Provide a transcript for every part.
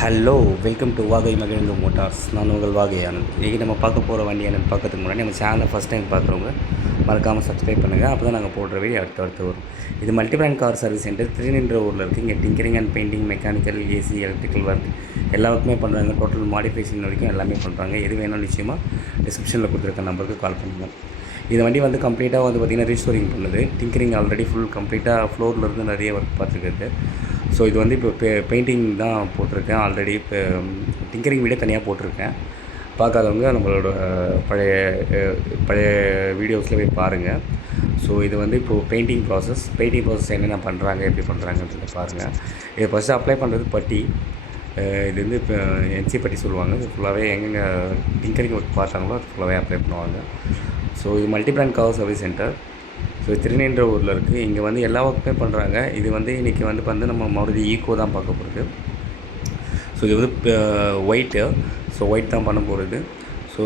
Hello, welcome to வாகை மகிழ்ந்து Motors. நான் உங்கள் வாகை ஆனந்த். இன்றைக்கி நம்ம பார்க்க போகிற வண்டி என்னென்னு பார்க்கறதுக்கு முன்னாடி நம்ம சேனலை ஃபஸ்ட் டைம் பார்க்குறவங்க மறக்காமல் சப்ஸ்கிரைப் பண்ணுங்கள். அப்போ தான் நாங்கள் போடுற வீடியோ அடுத்து வரும். இது multi brand car service center திருநின்ற ஊரில் இருக்குது. இங்கே tinkering and painting, mechanical, AC, electrical work எல்லா ஒர்க்குமே பண்ணுறாங்க. டோட்டல் மாடிஃபிகேஷன் வரைக்கும் எல்லாமே பண்ணுறாங்க. எது வேணும் நிச்சயமாக டிஸ்கிரிப்ஷனில் கொடுத்துருக்க நம்பருக்கு கால் பண்ணுங்கள். இந்த வண்டி வந்து கம்ப்ளீட்டாக வந்து பார்த்திங்கன்னா ரீஸ்டோரிங் பண்ணுது. டிங்கரிங் ஆல்ரெடி ஃபுல் கம்ப்ளீட்டாக ஃப்ளோர்லேருந்து நிறைய ஒர்க் பார்த்துருக்கு. ஸோ இது வந்து இப்போ பெயிண்டிங் தான் போட்டிருக்கேன். ஆல்ரெடி இப்போ டிங்கரிங் வீடியோ தனியாக போட்டிருக்கேன். பார்க்காதவங்க நம்மளோட பழைய வீடியோஸில் போய் பாருங்கள். ஸோ இது வந்து இப்போது பெயிண்டிங் ப்ராசஸ் என்னென்ன பண்ணுறாங்க, எப்படி பண்ணுறாங்கன்றத பாருங்கள். இதை ஃபஸ்ட்டு அப்ளை பண்ணுறது பட்டி. இது வந்து இப்போ என்சி பட்டி சொல்லுவாங்க. இது ஃபுல்லாகவே எங்கெங்கே டிங்கரிங் ஒர்க் பார்த்தாங்களோ அது ஃபுல்லாகவே அப்ளை பண்ணுவாங்க. ஸோ இது multi brand car service center. So திருநின்ற ஊரில் இருக்குது. இங்கே வந்து எல்லா ஒர்க்குமே பண்ணுறாங்க. இது வந்து இன்றைக்கி வந்து நம்ம மாருதி ஈக்கோ தான் பார்க்க போகிறது. ஸோ இது வந்து ஒயிட்டு. ஸோ ஒயிட் தான் பண்ண போகிறது. ஸோ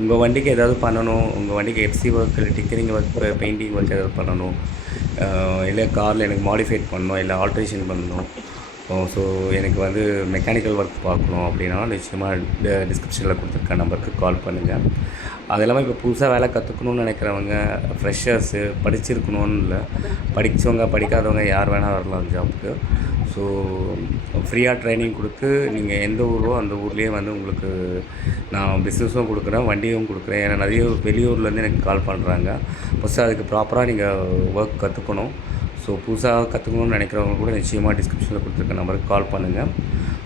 உங்கள் வண்டிக்கு ஏதாவது பண்ணணும், உங்கள் வண்டிக்கு எஃப்சி ஒர்க் இல்லை டிங்கரிங் ஒர்க், பெயிண்டிங் ஒர்க் ஏதாவது பண்ணணும், இல்லை காரில் எனக்கு மாடிஃபைட் பண்ணணும், இல்லை ஆல்ட்ரேஷன் பண்ணணும், ஸோ எனக்கு வந்து மெக்கானிக்கல் ஒர்க் பார்க்கணும் அப்படின்னா நிச்சயமாக டிஸ்கிரிப்ஷனில் கொடுத்துருக்க நம்பருக்கு கால் பண்ணுங்கள். அது இல்லாமல் இப்போ புதுசாக வேலை கற்றுக்கணுன்னு நினைக்கிறவங்க, ஃப்ரெஷர்ஸு, படிச்சிருக்கணும்னு இல்லை, படித்தவங்க படிக்காதவங்க யார் வேணால் வரலாம் ஜாப்புக்கு. ஸோ ஃப்ரீயாக ட்ரைனிங் கொடுத்து நீங்கள் எந்த ஊரோ அந்த ஊர்லேயே வந்து உங்களுக்கு நான் பிஸ்னஸும் கொடுக்குறேன், வண்டியும் கொடுக்குறேன். ஏன்னா நிறைய வெளியூர்லேருந்து எனக்கு கால் பண்ணுறாங்க. ஃபஸ்ட்டு அதுக்கு ப்ராப்பராக நீங்கள் ஒர்க் கற்றுக்கணும். ஸோ புதுசாக கற்றுக்கணும்னு நினைக்கிறவங்க கூட நிச்சயமாக டிஸ்கிரிப்ஷனில் கொடுத்துருக்க நம்பருக்கு கால் பண்ணுங்கள்.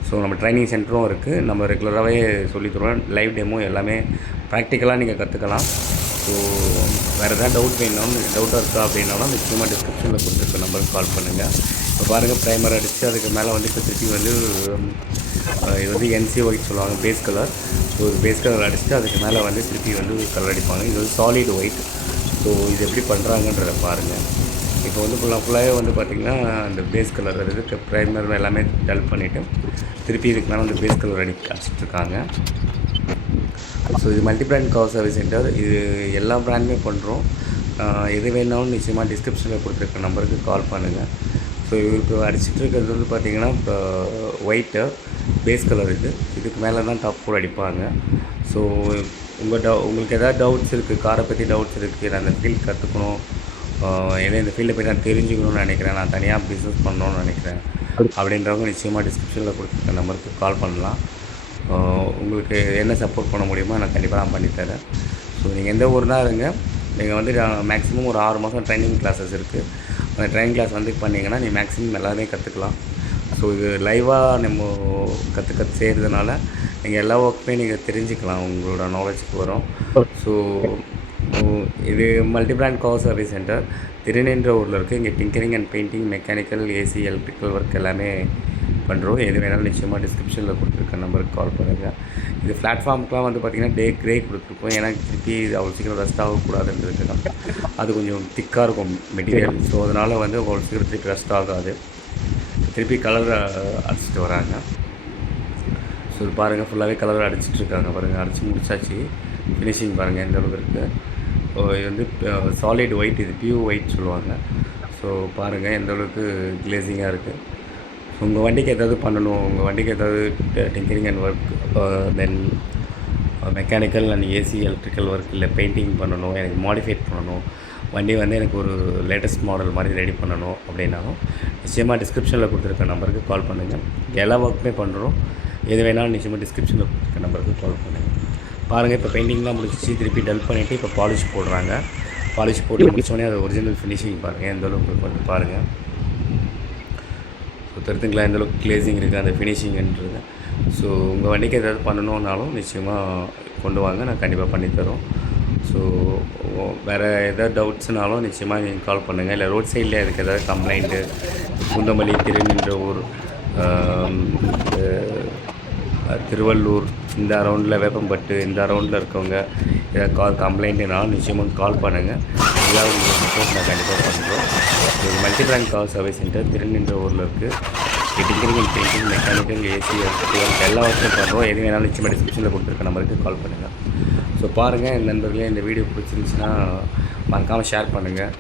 ஸோ நம்ம ட்ரைனிங் சென்டரும் இருக்குது. நம்ம ரெகுலராகவே சொல்லித்தருவோம். லைவ் டெமோ எல்லாமே ப்ராக்டிக்கலாக நீங்கள் கற்றுக்கலாம். ஸோ வேறு எதாவது டவுட்டாக இருக்கா அப்படின்னாலும் நிச்சயமாக டிஸ்கிரிப்ஷனில் கொடுத்துருக்க நம்பருக்கு கால் பண்ணுங்கள். இப்போ பாருங்கள், ப்ரைமர் அடித்து அதுக்கு மேலே வந்து இப்போ திருப்பி வந்து இது வந்து என்சி ஒயிட் சொல்லுவாங்க, பேஸ் கலர். ஸோ ஒரு பேஸ் கலர் அடிச்சுட்டு அதுக்கு மேலே வந்து திருப்பி வந்து கலர் அடிப்பாங்க. இது வந்து சாலிட் ஒயிட். ஸோ இது எப்படி பண்ணுறாங்கன்றத பாருங்கள். இப்போ வந்து ஃபுல்லாகவே வந்து பார்த்திங்கன்னா அந்த பேஸ் கலர் அதாவது ப்ரைமர் எல்லாமே டல் பண்ணிவிட்டு திருப்பி இதுக்கு மேலே வந்து பேஸ் கலர் அடிச்சிட்ருக்காங்க. ஸோ இது multi brand car service centre. இது எல்லா பிராண்டுமே பண்ணுறோம். எது வேணாலும் நிச்சயமாக டிஸ்கிரிப்ஷனில் கொடுத்துருக்க நம்பருக்கு கால் பண்ணுங்கள். ஸோ இப்போ அடிச்சிட்டு இருக்கிறது வந்து பார்த்திங்கன்னா இப்போ ஒயிட்டு பேஸ் கலர் இதுக்கு மேலே தான் டாப் கூட அடிப்பாங்க. ஸோ உங்களுக்கு எதாவது டவுட்ஸ் இருக்குது, காரை பற்றி டவுட்ஸ் இருக்குது, நான் அந்த ஃபீல்ட் கற்றுக்கணும், ஏன்னா இந்த ஃபீல்டை போய் நான் தெரிஞ்சுக்கணும்னு நினைக்கிறேன், நான் தனியாக பிஸ்னஸ் பண்ணணும்னு நினைக்கிறேன் அப்படின்றவங்க நிச்சயமாக டிஸ்கிரிப்ஷனில் கொடுத்துருக்க நம்பருக்கு கால் பண்ணலாம். உங்களுக்கு என்ன சப்போர்ட் பண்ண முடியுமோ நான் கண்டிப்பாக நான் பண்ணித்தரேன். ஸோ நீங்கள் எந்த ஊர்னா இருங்க, நீங்கள் வந்து மேக்ஸிமம் ஒரு 6 மாதம் ட்ரைனிங் கிளாஸஸ் இருக்குது. அந்த ட்ரைனிங் கிளாஸ் வந்து பண்ணிங்கன்னா நீங்கள் மேக்ஸிமம் எல்லாமே கற்றுக்கலாம். ஸோ இது லைவாக நம்ம கற்றுக்க செய்கிறதுனால நீங்கள் எல்லா ஒர்க்குமே நீங்கள் தெரிஞ்சுக்கலாம், உங்களோட நாலேஜுக்கு வரும். ஸோ இது multi brand car service center திருநின்ற ஊரில் இருக்குது. இங்கே tinkering and painting, mechanical, AC, electrical work எல்லாமே பண்ணுறோம். எது வேணாலும் நிச்சயமாக டிஸ்கிரிப்ஷனில் கொடுத்துருக்க நம்பருக்கு கால் பண்ணுங்கள். இது பிளாட்ஃபார்முக்கெலாம் வந்து பார்த்திங்கன்னா கிரே கொடுத்துருக்கோம். ஏன்னா திருப்பி அவ்வளோ சீக்கிரம் ரஸ்ட் ஆகக்கூடாதுன்றதுக்கு அது கொஞ்சம் திக்காக இருக்கும் மெட்டீரியல். ஸோ அதனால் வந்து அவ்வளோ சீக்கிரம் திருப்பி ரஸ்ட் ஆகாது. திருப்பி கலர் அடிச்சிட்டு வராங்க. ஸோ இது பாருங்கள், ஃபுல்லாகவே கலர் அடிச்சிட்ருக்காங்க. பாருங்கள், அடித்து முடிச்சாச்சு. ஃபினிஷிங் பாருங்கள் எந்த அளவுக்கு இருக்குது. இது வந்து சாலிட் ஒயிட், இது பியூர் ஒயிட் சொல்லுவாங்க. ஸோ பாருங்கள் எந்த அளவுக்கு கிளேசிங்காக இருக்குது. ஸோ உங்கள் வண்டிக்கு ஏதாவது பண்ணணும், உங்கள் வண்டிக்கு ஏதாவது tinkering and work, then mechanical and AC, electrical work, இல்லை பெயிண்டிங் பண்ணணும், எனக்கு மாடிஃபைட் பண்ணணும், வண்டி வந்து எனக்கு ஒரு லேட்டஸ்ட் மாடல் மாதிரி ரெடி பண்ணணும் அப்படின்னாலும் நிச்சயமாக டிஸ்கிரிப்ஷனில் கொடுத்துருக்க நம்பருக்கு கால் பண்ணுங்கள். எல்லா ஒர்க்குமே பண்ணுறோம். எது வேணாலும் நிச்சயமாக டிஸ்கிரிப்ஷனில் கொடுத்துருக்க நம்பருக்கு கால் பண்ணுங்கள். பாருங்கள், இப்போ பெயிண்டிங்லாம் முடிச்சு திருப்பி டல் பண்ணிவிட்டு இப்போ பாலிஷ் போடுறாங்க. பாலிஷ் போட்டு முடிச்சோடனே அது ஒரிஜினல் ஃபினிஷிங் பாருங்கள் எந்த அளவுக்கு வந்து பாருங்கள். ஸோ தெரிஞ்சுங்களா எந்தளவுக்கு கிளேசிங் இருக்குது அந்த ஃபினிஷிங்ன்றது. ஸோ உங்கள் வண்டிக்கு ஏதாவது பண்ணணுன்னாலும் நிச்சயமாக கொண்டு வாங்க, நான் கண்டிப்பாக பண்ணித்தரோம். ஸோ வேறு எதாவது டவுட்ஸ்னாலும் நிச்சயமாக நீங்கள் கால் பண்ணுங்கள். இல்லை ரோட் சைடில் அதுக்கு ஏதாவது கம்ப்ளைண்ட்டு, குந்தமல்லி, திருநின்ற ஊர், திருவள்ளூர், இந்த அரௌண்டில் வேப்பம்பட்டு, இந்த அரௌண்டில் இருக்கவங்க ஏதாவது கம்ப்ளைண்ட்டுனாலும் நிச்சயமாக கால் பண்ணுங்கள். எல்லாரும் உங்களுக்கு சப்போர்ட் நான் கண்டிப்பாக பண்ணுறோம். இது multi brand car service center திருநின்ற ஊரில் இருக்குது. Tinkering and painting, mechanical, AC, electrical எல்லா ஒர்க்கும் பண்ணுறோம். எது வேணாலும் நிச்சயமாக டிஸ்கிரிப்ஷனில் கொடுத்துருக்க நம்பருக்கு கால் பண்ணுங்கள். ஸோ பாருங்கள், என் நண்பர்களே இந்த வீடியோ பிடிச்சிருந்துச்சுன்னா மறக்காமல் ஷேர் பண்ணுங்கள்.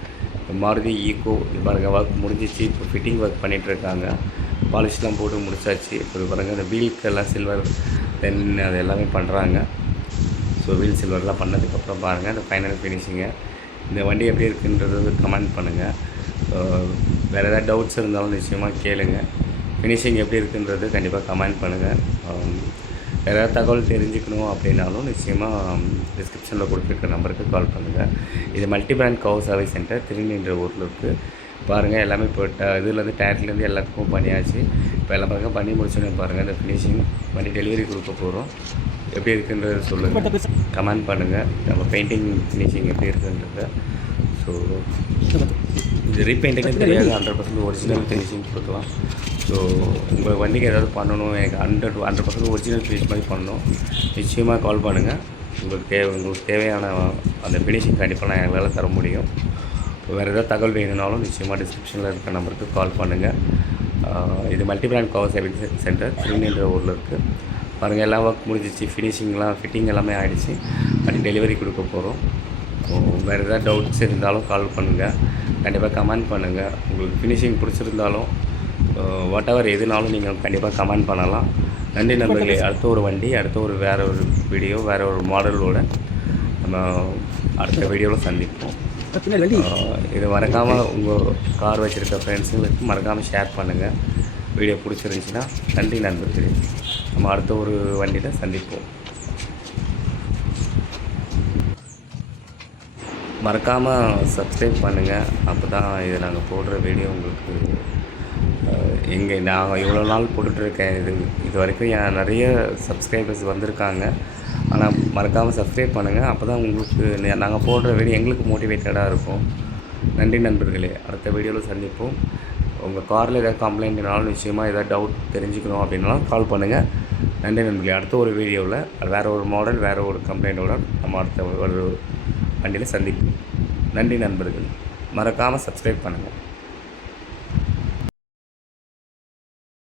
மாருதி ஈக்கோ இது பாருங்கள், ஒர்க் முடிஞ்சிச்சு. இப்போ ஃபிட்டிங் ஒர்க் பண்ணிகிட்ருக்காங்க. பாலிஷ்லாம் போட்டு முடிச்சாச்சு. இப்போ பாருங்கள் அந்த வீலுக்கெல்லாம் சில்வர் பென் அது எல்லாமே பண்ணுறாங்க. ஸோ வீல் சில்வர்லாம் பண்ணதுக்கப்புறம் பாருங்கள் அந்த ஃபைனல் ஃபினிஷிங்கை. இந்த வண்டி எப்படி இருக்குன்றது கமெண்ட் பண்ணுங்கள். வேறு ஏதாவது டவுட்ஸ் இருந்தாலும் நிச்சயமாக கேளுங்க. ஃபினிஷிங் எப்படி இருக்குன்றது கண்டிப்பாக கமெண்ட் பண்ணுங்கள். வேறு ஏதாவது தகவல் தெரிஞ்சுக்கணும் அப்படின்னாலும் நிச்சயமாக டிஸ்கிரிப்ஷனில் கொடுத்துருக்க நம்பருக்கு கால் பண்ணுங்கள். இது multi brand car service center திருநின்ற ஊரில் இருக்குது. பாருங்கள் எல்லாமே இப்போ இதுலேருந்து டயர்லேருந்து எல்லாத்துக்கும் பண்ணியாச்சு. இப்போ எல்லாம் பாருங்கள் பண்ணி முடிச்சோன்னே பாருங்கள் இந்த ஃபினிஷிங் வண்டி டெலிவரி கொடுக்க போகிறோம். எப்படி இருக்குன்றது சொல்லுங்கள், கமெண்ட் பண்ணுங்கள். நம்ம பெயிண்டிங் ஃபினிஷிங் எப்படி இருக்குன்றத. ஸோ இது ரீபெயிண்டிங் தெரியாது, 100% ஒரிஜினல் ஃபினிஷிங் கொடுக்கலாம். ஸோ உங்கள் வண்டிக்கு ஏதாவது பண்ணணும், எனக்கு 100% ஒரிஜினல் ஃபினிஷ் மாதிரி பண்ணணும், நிச்சயமாக கால் பண்ணுங்கள். உங்களுக்கு தேவையான அந்த ஃபினிஷிங் கண்டிப்பாக நான் எங்களால் தர முடியும். வேறு ஏதாவது தகவல் வேணும்னாலும் நிச்சயமாக டிஸ்கிரிப்ஷனில் இருக்கிற நம்பருக்கு கால் பண்ணுங்கள். இது multi brand car service center திருநின்ற ஊரில் இருக்குது. பாருங்கள் எல்லாம் ஒர்க் முடிஞ்சிச்சு, ஃபினிஷிங்லாம் ஃபிட்டிங் எல்லாமே ஆகிடுச்சு. வண்டி டெலிவரி கொடுக்க போகிறோம். வேறு ஏதாவது டவுட்ஸ் இருந்தாலும் கால் பண்ணுங்கள், கண்டிப்பாக கமெண்ட் பண்ணுங்கள். உங்களுக்கு ஃபினிஷிங் பிடிச்சிருந்தாலும் வாட் எவர் எதுனாலும் நீங்கள் கண்டிப்பாக கமெண்ட் பண்ணலாம். நன்றி நண்பர்களே. அடுத்த ஒரு வண்டி, அடுத்த ஒரு வேறு ஒரு வீடியோ, வேறு ஒரு மாடலோடு நம்ம அடுத்த வீடியோவில் சந்திப்போம். இது மறக்காமல் உங்கள் கார் வச்சுருக்க ஃப்ரெண்ட்ஸுங்களுக்கு மறக்காமல் ஷேர் பண்ணுங்கள். வீடியோ பிடிச்சிருந்துச்சின்னா. நன்றி நண்பர்களே. நம்ம அடுத்த ஒரு வண்டியில் சந்திப்போம். மறக்காமல் சப்ஸ்கிரைப் பண்ணுங்கள். அப்போ தான் இது நாங்கள் போடுற வீடியோ உங்களுக்கு நாங்கள் இவ்வளோ நாள் போட்டுட்ருக்கேன். இது வரைக்கும் நிறைய சப்ஸ்கிரைபர்ஸ் வந்திருக்காங்க. ஆனால் மறக்காமல் சப்ஸ்கிரைப் பண்ணுங்கள். அப்போ தான் உங்களுக்கு நாங்கள் போடுற வீடியோ எங்களுக்கு மோட்டிவேட்டடாக இருக்கும். நன்றி நண்பர்களே. அடுத்த வீடியோவில் சந்திப்போம். உங்கள் காரில் ஏதாவது கம்ப்ளைண்ட்னாலும் நிச்சயமாக ஏதாவது டவுட் தெரிஞ்சுக்கணும் அப்படின்னாலும் கால் பண்ணுங்கள். நன்றி நண்பர்களே. அடுத்த ஒரு வீடியோவில் வேறு ஒரு மாடல், வேறு ஒரு கம்ப்ளைண்ட்டோட நம்ம அடுத்த ஒரு வண்டியில் சந்திப்போம். நன்றி நண்பர்கள். மறக்காமல் சப்ஸ்கிரைப் பண்ணுங்கள்.